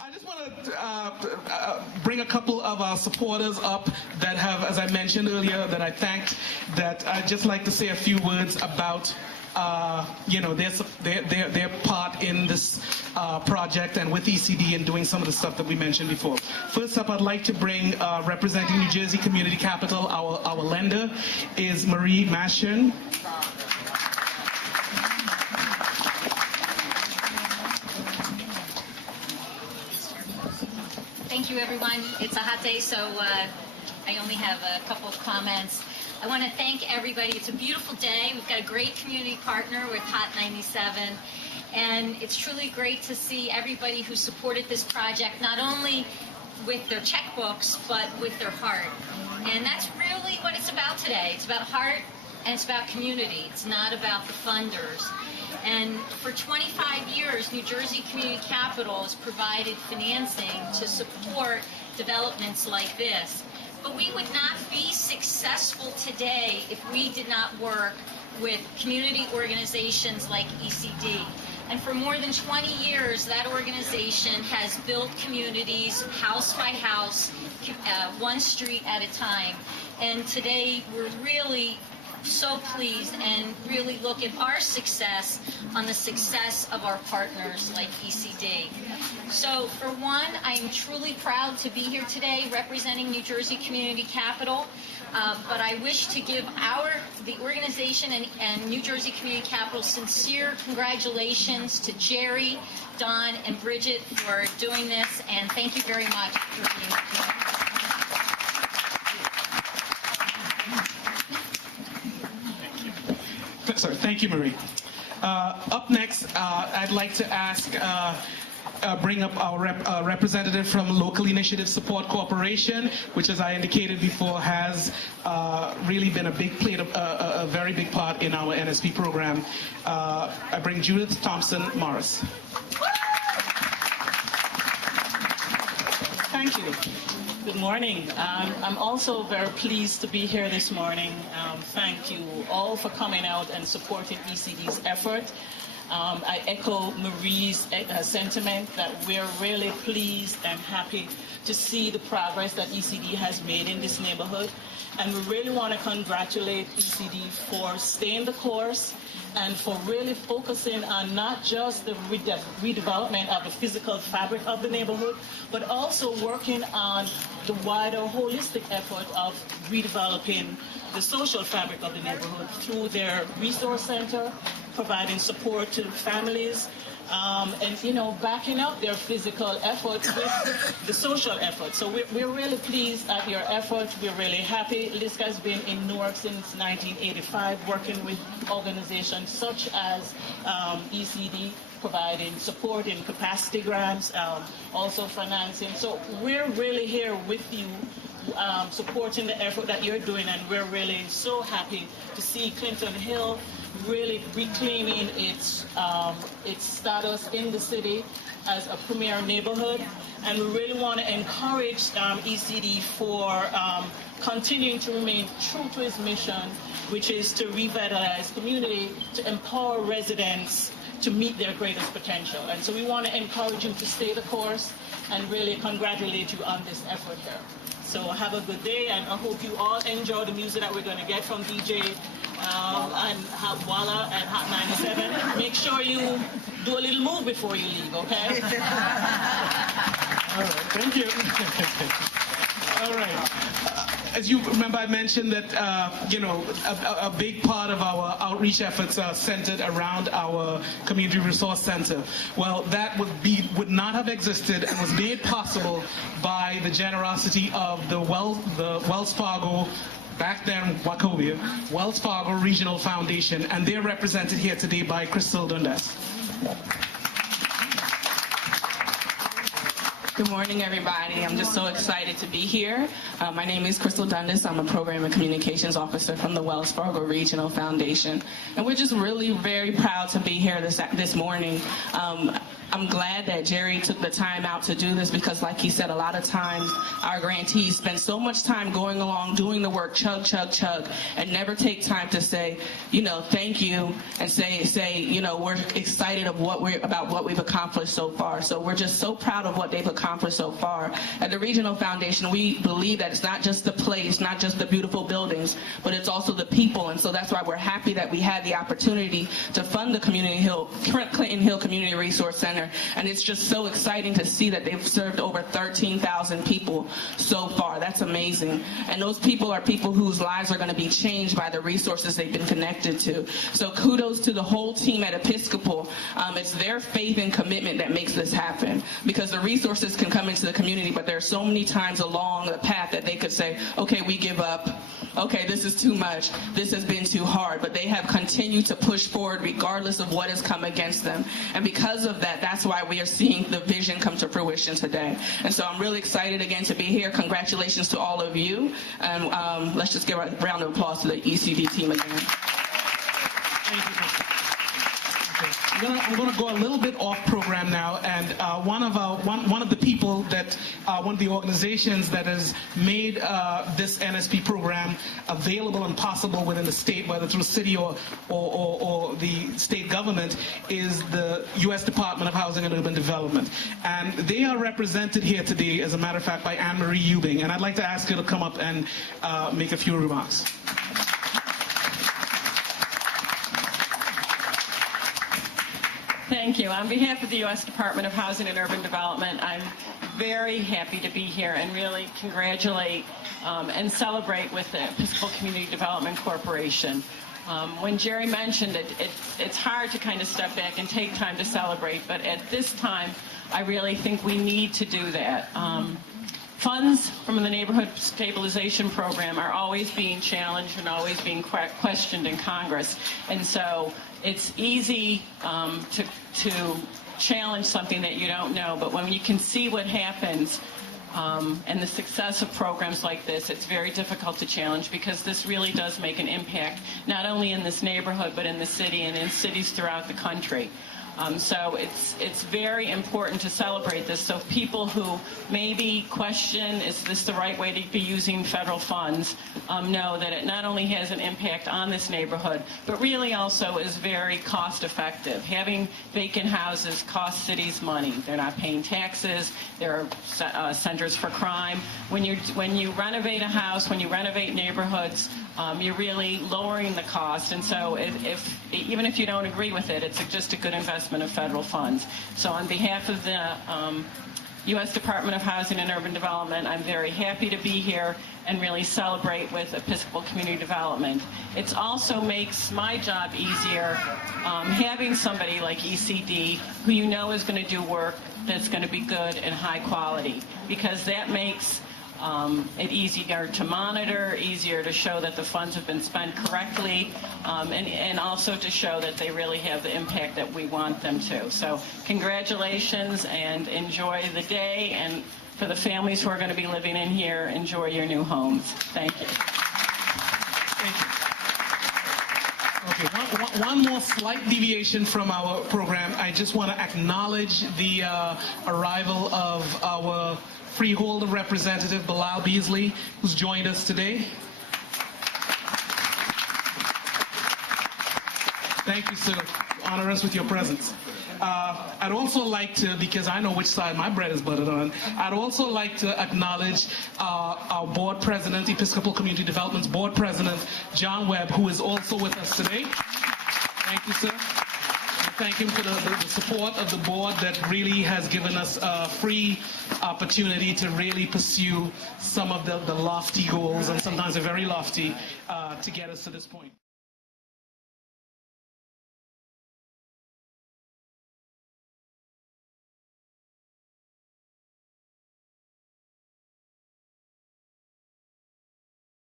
I just want to bring a couple of our supporters up that have, as I mentioned earlier, that I thanked, that I'd just like to say a few words about their part in this project and with ECD and doing some of the stuff that we mentioned before. First up, I'd like to bring representing New Jersey Community Capital, our lender is Mascherin. Thank you, everyone. It's a hot day, so I only have a couple of comments. I want to thank everybody. It's a beautiful day. We've got a great community partner with Hot 97, and it's truly great to see everybody who supported this project, not only with their checkbooks, but with their heart. And that's really what it's about today. It's about heart, and it's about community. It's not about the funders. And for 25 years, New Jersey Community Capital has provided financing to support developments like this. But we would not be successful today if we did not work with community organizations like ECD. And for more than 20 years, that organization has built communities house by house, one street at a time. And today, we're really so pleased and really look at our success on the success of our partners like ECD. So for one, I'm truly proud to be here today representing New Jersey Community Capital, but I wish to give the organization and New Jersey Community Capital sincere congratulations to Jerry, Don, and Bridget for doing this, and thank you very much for being here. Sorry, thank you, Marie. Up next, I'd like to bring up our representative from Local Initiative Support Corporation, which, as I indicated before, has really been a very big part in our NSP program. I bring Judith Thompson-Morris. Thank you. Good morning. I'm also very pleased to be here this morning. Thank you all for coming out and supporting ECD's effort. I echo Marie's sentiment that we're really pleased and happy to see the progress that ECD has made in this neighborhood. And we really want to congratulate ECD for staying the course and for really focusing on not just the redevelopment of the physical fabric of the neighborhood, but also working on the wider holistic effort of redeveloping the social fabric of the neighborhood through their resource center, providing support to families, and backing up their physical effort with the social effort. So we're really pleased at your effort. We're really happy. LISC has been in Newark since 1985, working with organizations such as ECD, providing support in capacity grants, also financing. So we're really here with you, supporting the effort that you're doing, and we're really so happy to see Clinton Hill really reclaiming its status in the city as a premier neighborhood. And we really want to encourage ECD for continuing to remain true to its mission, which is to revitalize community, to empower residents to meet their greatest potential. And so we want to encourage you to stay the course and really congratulate you on this effort here. So have a good day, and I hope you all enjoy the music that we're going to get from DJ and Wallah and Hot 97. Make sure you do a little move before you leave, okay? All right, thank you. All right. As you remember, I mentioned that a big part of our outreach efforts are centered around our community resource center. Well, that would not have existed and was made possible by the generosity of the Wells Fargo, back then Wachovia, Wells Fargo Regional Foundation, and they're represented here today by Crystal Dundas. Good morning, everybody. I'm just so excited to be here. My name is Crystal Dundas. I'm a Program and Communications Officer from the Wells Fargo Regional Foundation. And we're just really very proud to be here this morning. I'm glad that Jerry took the time out to do this because, like he said, a lot of times our grantees spend so much time going along, doing the work, chug, chug, chug, and never take time to say, thank you, and say, we're excited about what we've accomplished so far. So we're just so proud of what they've accomplished so far. At the Regional Foundation, we believe that it's not just the place, not just the beautiful buildings, but it's also the people. And so that's why we're happy that we had the opportunity to fund the Clinton Hill Community Resource Center. And it's just so exciting to see that they've served over 13,000 people so far. That's amazing. And those people are people whose lives are going to be changed by the resources they've been connected to. So kudos to the whole team at Episcopal. It's their faith and commitment that makes this happen, because the resources can come into the community, but there are so many times along the path that they could say, okay, we give up. Okay, this is too much. This has been too hard. But they have continued to push forward regardless of what has come against them. And because of that, that's why we are seeing the vision come to fruition today. And so I'm really excited again to be here. Congratulations to all of you. And let's just give a round of applause to the ECD team again. Thank you. I'm going to go a little bit off program now, and one of the people that one of the organizations that has made this NSP program available and possible within the state, whether through city or the state government, is the U.S. Department of Housing and Urban Development, and they are represented here today, as a matter of fact, by Anne-Marie Uebbing, and I'd like to ask her to come up and make a few remarks. Thank you. On behalf of the U.S. Department of Housing and Urban Development, I'm very happy to be here and really congratulate and celebrate with the Episcopal Community Development Corporation. When Jerry mentioned it, it's hard to kind of step back and take time to celebrate, but at this time, I really think we need to do that. Funds from the Neighborhood Stabilization Program are always being challenged and always being questioned in Congress. And so it's easy to challenge something that you don't know, but when you can see what happens and the success of programs like this, it's very difficult to challenge, because this really does make an impact, not only in this neighborhood, but in the city and in cities throughout the country. So it's very important to celebrate this. So people who maybe question, is this the right way to be using federal funds, know that it not only has an impact on this neighborhood, but really also is very cost effective. Having vacant houses costs cities money. They're not paying taxes. There are centers for crime. When you renovate a house, when you renovate neighborhoods, you're really lowering the cost. And so even if you don't agree with it, it's just a good investment of federal funds. So on behalf of the U.S. Department of Housing and Urban Development, I'm very happy to be here and really celebrate with Episcopal Community Development. It also makes my job easier having somebody like ECD, who you know is going to do work that's going to be good and high quality, because that makes it easier to monitor, easier to show that the funds have been spent correctly, and also to show that they really have the impact that we want them to. So congratulations and enjoy the day, and for the families who are going to be living in here, enjoy your new homes. Thank you. Thank you. Okay, one more slight deviation from our program. I just want to acknowledge the arrival of our Freeholder Representative Bilal Beasley, who's joined us today. Thank you, sir. Honor us with your presence. I'd also like to, because I know which side my bread is buttered on, I'd also like to acknowledge our board president, Episcopal Community Development's board president, John Webb, who is also with us today. Thank you, sir. Thank him for the support of the board that really has given us a free opportunity to really pursue some of the lofty goals, and sometimes they're very lofty, to get us to this point.